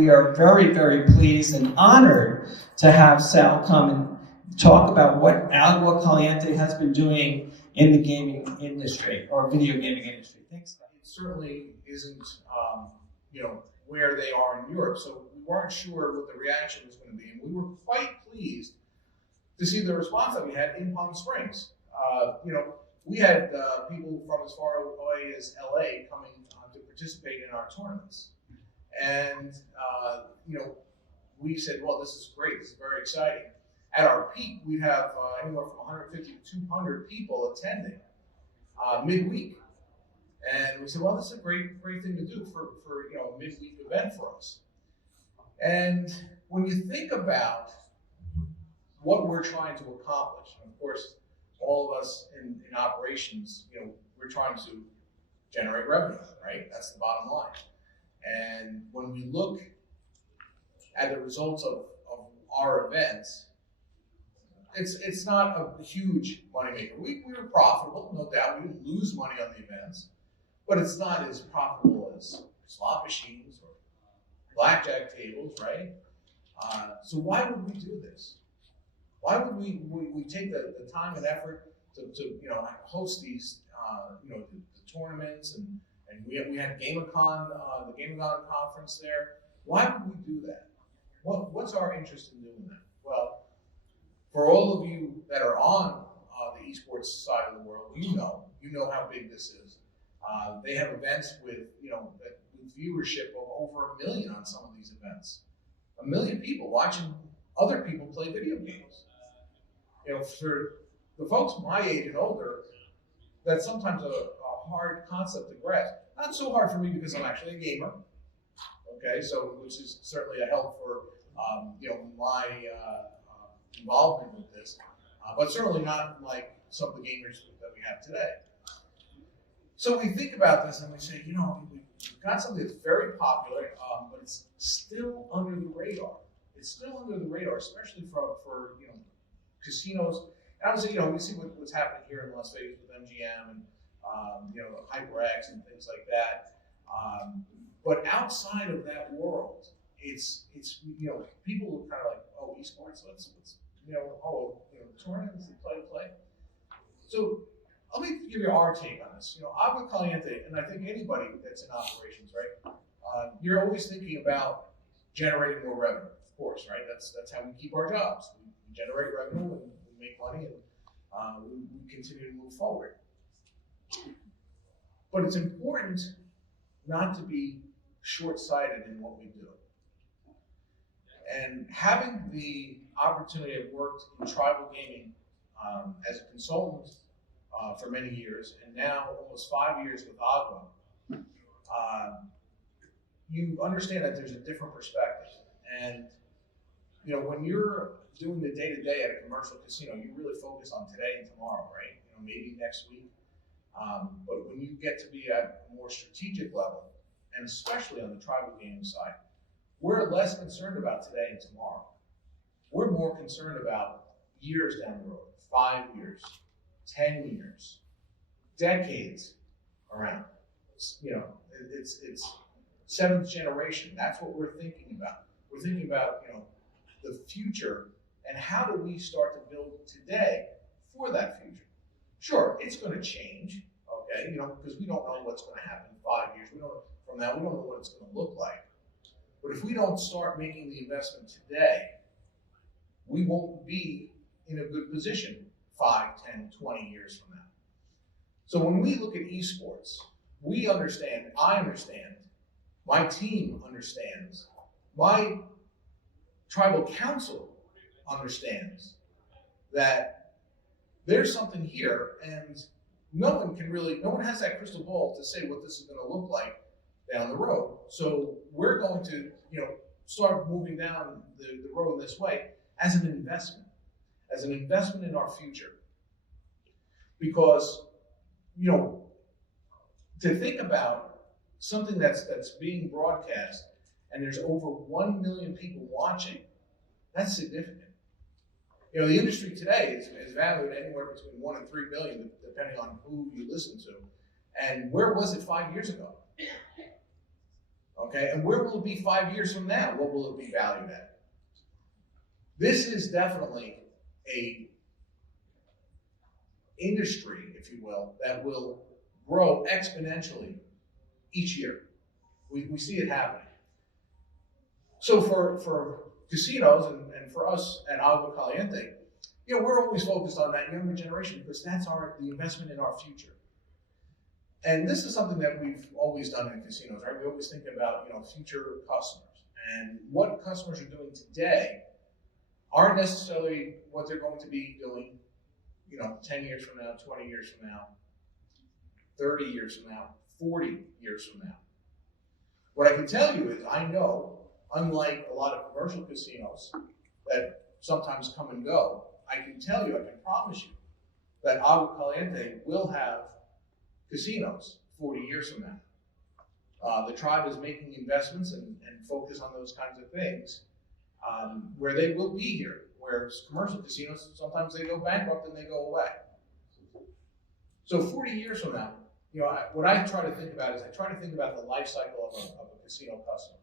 We are very, very pleased and honored to have Sal come and talk about what Agua Caliente has been doing in the gaming industry, or video gaming industry. Thanks. It certainly isn't, where they are in Europe, so we weren't sure what the reaction was going to be, and we were quite pleased to see the response that we had in Palm Springs. We had people from as far away as LA coming to participate in our tournaments. And, we said, well, this is great, this is very exciting. At our peak, we'd have anywhere from 150 to 200 people attending midweek. And we said, well, this is a great thing to do for a midweek event for us. And when you think about what we're trying to accomplish, and of course, all of us in operations, we're trying to generate revenue, right? That's the bottom line. And when we look at the results of our events, it's not a huge moneymaker. We were profitable, no doubt. We didn't lose money on the events, but it's not as profitable as slot machines or blackjack tables, right? So why would we do this? Why would we take the time and effort to host these the tournaments and we had GameCon, the GameCon conference there. Why would we do that? What's our interest in doing that? Well, for all of you that are on the esports side of the world, you know how big this is. They have events with with viewership of over 1 million on some of these events. 1 million people watching other people play video games. For the folks my age and older, that's sometimes a hard concept to grasp. Not so hard for me because I'm actually a gamer. Okay, so which is certainly a help for my involvement with this, but certainly not like some of the gamers that we have today. So we think about this and we say, we've got something that's very popular, but it's still under the radar. It's still under the radar, especially for casinos. And obviously, we see what's happening here in Las Vegas with MGM and HyperX and things like that. But outside of that world, it's people are kind of like, oh, esports, let's tournaments and play. So let me give you our take on this. Agua Caliente, and I think anybody that's in operations, right? You're always thinking about generating more revenue, of course, right? That's how we keep our jobs. We generate revenue and we make money and we continue to move forward. But it's important not to be short-sighted in what we do. And having the opportunity to work in tribal gaming as a consultant for many years, and now almost 5 years with Agua, you understand that there's a different perspective. And when you're doing the day-to-day at a commercial casino, you really focus on today and tomorrow, right? Maybe next week. But when you get to be at a more strategic level, and especially on the tribal gaming side, we're less concerned about today and tomorrow. We're more concerned about years down the road, 5 years, 10 years, decades around. It's seventh generation. That's what we're thinking about. We're thinking about the future and how do we start to build today for that future. Sure, it's going to change, okay, because we don't know what's going to happen in 5 years. We don't know what it's going to look like. But if we don't start making the investment today, we won't be in a good position 5, 10, 20 years from now. So when we look at esports, we understand, I understand, my team understands, my tribal council understands that there's something here, and no one has that crystal ball to say what this is going to look like down the road. So we're going to, start moving down the road this way as an investment in our future. Because, to think about something that's being broadcast and there's over 1 million people watching, that's significant. The industry today is valued anywhere between 1 and 3 billion, depending on who you listen to. And where was it 5 years ago? Okay, and where will it be 5 years from now? What will it be valued at? This is definitely a industry, if you will, that will grow exponentially each year. We see it happening. So for casinos and for us at Agua Caliente, we're always focused on that younger generation because that's the investment in our future. And this is something that we've always done in casinos, right? We always think about, future customers. And what customers are doing today aren't necessarily what they're going to be doing, 10 years from now, 20 years from now, 30 years from now, 40 years from now. What I can tell you is I know, unlike a lot of commercial casinos that sometimes come and go, I can promise you that Agua Caliente will have casinos 40 years from now. The tribe is making investments and focus on those kinds of things where they will be here, whereas commercial casinos, sometimes they go bankrupt and they go away. So 40 years from now, what I try to think about is the life cycle of a casino customer.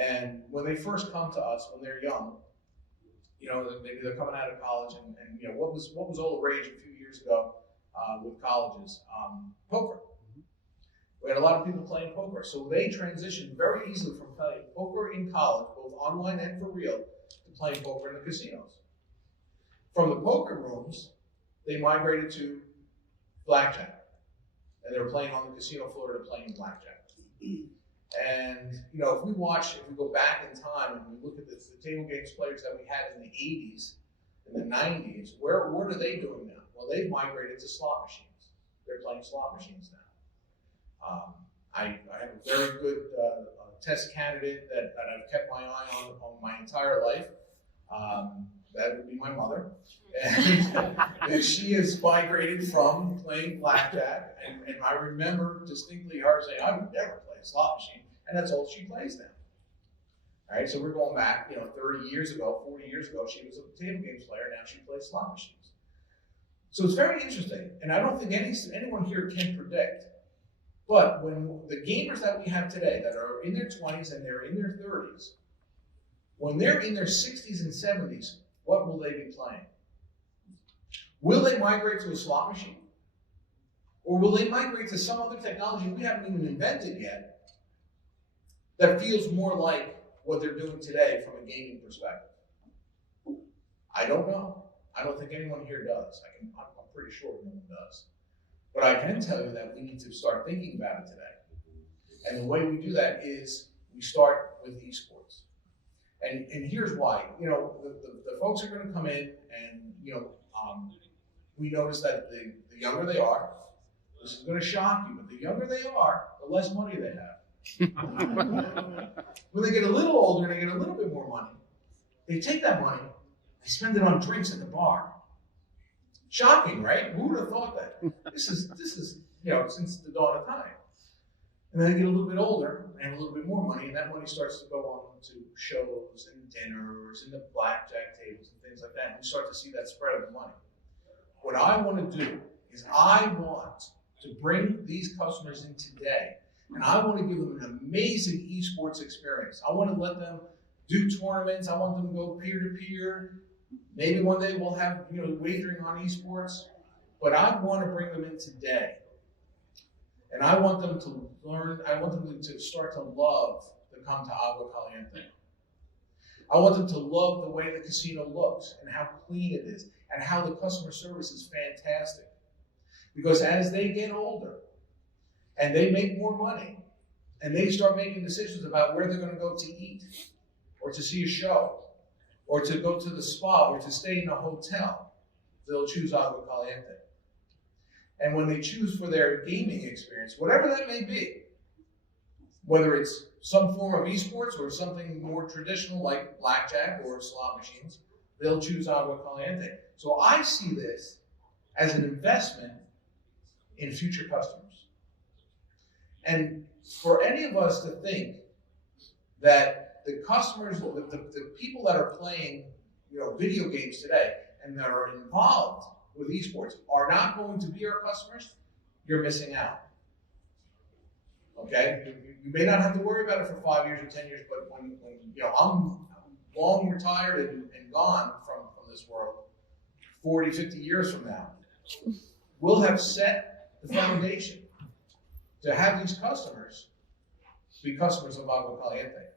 And when they first come to us, when they're young, maybe they're coming out of college, and what was all the rage a few years ago with colleges? Poker. We had a lot of people playing poker, so they transitioned very easily from playing poker in college, both online and for real, to playing poker in the casinos. From the poker rooms, they migrated to blackjack, and they were playing on the casino floor to playing blackjack. And if we go back in time and we look at the table games players that we had in the 80s, in the 90s, what are they doing now? Well, they've migrated to slot machines. They're playing slot machines now. I have a very good test candidate that I've kept my eye on my entire life. That would be my mother. And she has migrated from playing blackjack, and I remember distinctly her saying, I would never play a slot machine, and that's all she plays now. All right, so we're going back, 30 years ago, 40 years ago, she was a table games player, now she plays slot machines. So it's very interesting, and I don't think anyone here can predict, but when the gamers that we have today that are in their 20s and they're in their 30s, when they're in their 60s and 70s, what will they be playing? Will they migrate to a slot machine? Or will they migrate to some other technology we haven't even invented yet that feels more like what they're doing today from a gaming perspective? I don't know. I don't think anyone here does. I'm pretty sure no one does. But I can tell you that we need to start thinking about it today. And the way we do that is we start with esports. And here's why. The folks are going to come in, and we notice that the younger they are, this is going to shock you, but the younger they are, the less money they have. When they get a little older and they get a little bit more money, they take that money, they spend it on drinks at the bar. Shocking, right? Who would have thought that? This is since the dawn of time. And then they get a little bit older and a little bit more money, and that money starts to go on to shows and dinners and the blackjack tables and things like that. And we start to see that spread of the money. What I want to do is I want to bring these customers in today, and I want to give them an amazing esports experience. I want to let them do tournaments. I want them to go peer-to-peer. Maybe one day we'll have wagering on esports, but I want to bring them in today. And I want them to learn, I want them to start to love to come to Agua Caliente. I want them to love the way the casino looks and how clean it is and how the customer service is fantastic. Because as they get older and they make more money and they start making decisions about where they're going to go to eat or to see a show or to go to the spa or to stay in a hotel, they'll choose Agua Caliente. And when they choose for their gaming experience, whatever that may be, whether it's some form of esports or something more traditional like blackjack or slot machines, they'll choose Agua Caliente. So I see this as an investment in future customers. And for any of us to think that the customers, the people that are playing video games today and that are involved with esports are not going to be our customers, you're missing out. Okay, you may not have to worry about it for 5 years or 10 years, but when I'm long retired and gone from this world, 40, 50 years from now, we'll have set the foundation to have these customers be customers of Agua Caliente.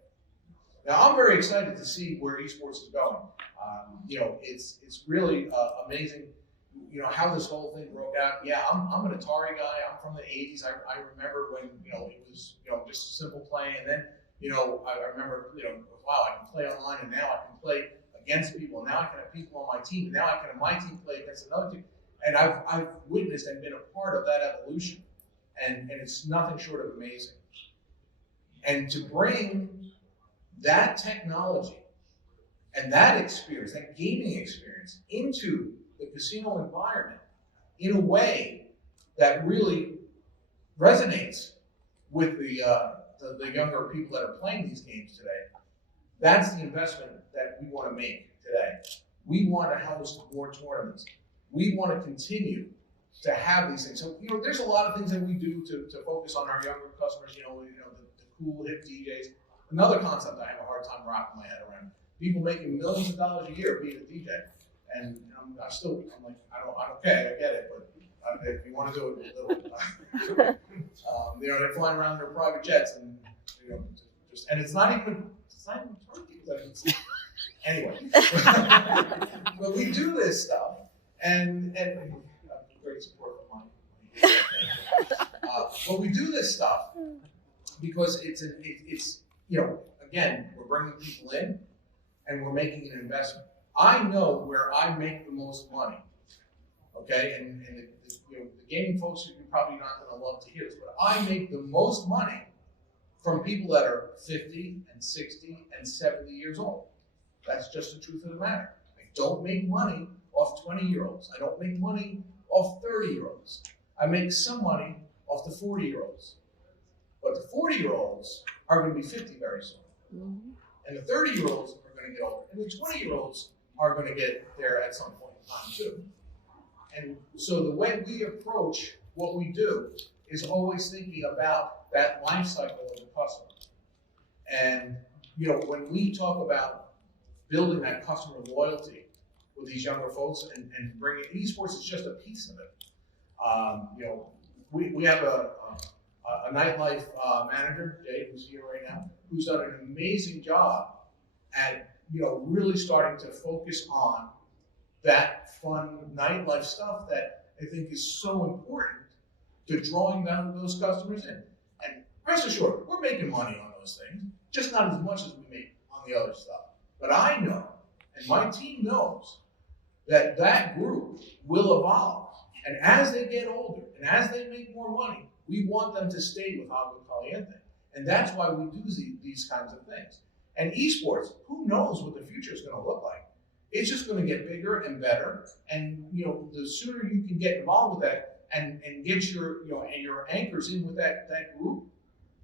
Now, I'm very excited to see where esports is going. It's really amazing, how this whole thing broke out. Yeah, I'm an Atari guy. I'm from the 80s. I remember when, it was, just simple playing. And then, I remember, wow, I can play online, and now I can play against people. Now I can have people on my team, and now I can have my team play against another team. And I've witnessed and been a part of that evolution. And it's nothing short of amazing. And to bring that technology and that experience, that gaming experience, into the casino environment in a way that really resonates with the younger people that are playing these games today, that's the investment that we want to make today. We want to host more tournaments. We want to continue to have these things. So, there's a lot of things that we do to focus on our younger customers, the cool, hip DJs. Another concept I have a hard time wrapping my head around. People making millions of dollars a year being a DJ. And I'm like, okay, I get it, but if you want to do it, they're flying around in their private jets, and and it's not even turkey. Anyway, but we do this stuff, and great support from but we do this stuff because it's again, we're bringing people in, and we're making an investment. I know where I make the most money, okay? And the gaming folks are probably not going to love to hear this, but I make the most money from people that are 50 and 60 and 70 years old. That's just the truth of the matter. I don't make money off 20-year-olds. I don't make money off 30-year-olds. I make some money off the 40-year-olds. But the 40-year-olds are going to be 50 very soon. Mm-hmm. And the 30-year-olds are going to get older. And the 20-year-olds are going to get there at some point in time too. And so the way we approach what we do is always thinking about that life cycle of the customer. And when we talk about building that customer loyalty with these younger folks and bringing esports is just a piece of it. We have a nightlife manager, Jay, who's here right now, who's done an amazing job at really starting to focus on that fun nightlife stuff that I think is so important to drawing down those customers in. And rest assured, we're making money on those things, just not as much as we make on the other stuff. But I know, and my team knows, that that group will evolve. And as they get older, and as they make more money, we want them to stay with Agua Caliente. And that's why we do these kinds of things. And esports, who knows what the future is going to look like? It's just going to get bigger and better. And the sooner you can get involved with that and get your and your anchors in with that group,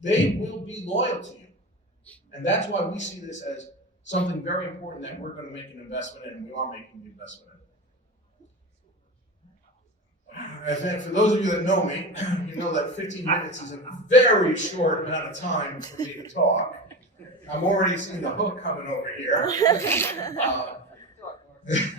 they will be loyal to you. And that's why we see this as something very important that we're going to make an investment in, and we are making the investment in. For those of you that know me, you know that 15 minutes is a very short amount of time for me to talk. I'm already seeing the hook coming over here.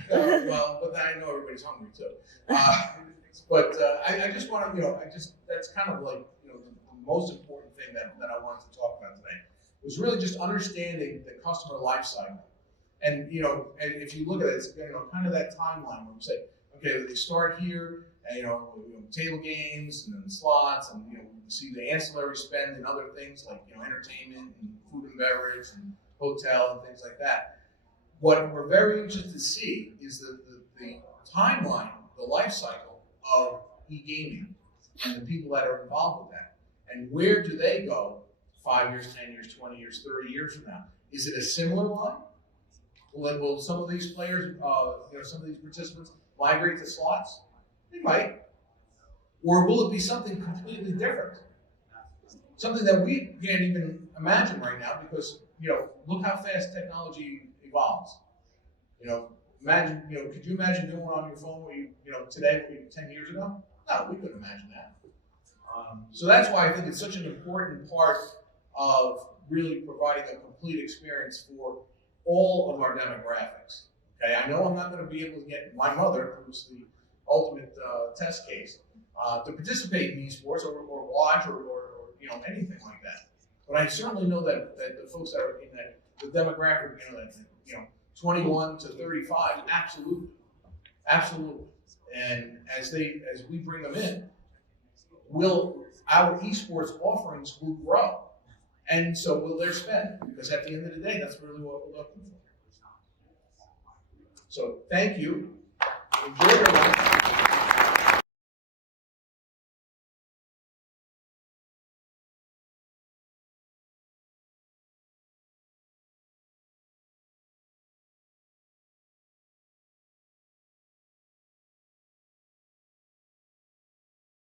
But I know everybody's hungry too. I just want to, that's kind of like, the most important thing that I wanted to talk about today was really just understanding the customer life cycle. And, and if you look at it, it's, kind of that timeline where we say, okay, they start here, and, table games and then slots, and, we see the ancillary spend and other things like, entertainment and food and beverage and hotel and things like that. What we're very interested to see is the timeline, the life cycle of e-gaming and the people that are involved with that. And where do they go 5 years, 10 years, 20 years, 30 years from now? Is it a similar line? Will some of these players, some of these participants migrate to slots? They might. Or will it be something completely different? Something that we can't even imagine right now because, look how fast technology evolves. Imagine, could you imagine doing it on your phone today, 10 years ago? No, we couldn't imagine that. So that's why I think it's such an important part of really providing a complete experience for all of our demographics. Okay, I know I'm not going to be able to get my mother, who's the ultimate test case, to participate in esports or watch or anything like that. But I certainly know that the folks that are in that the demographic, 21 to 35, absolutely. And as we bring them in, our esports offerings will grow, and so will their spend, because at the end of the day, that's really what we're looking for. So thank you. Enjoy your life.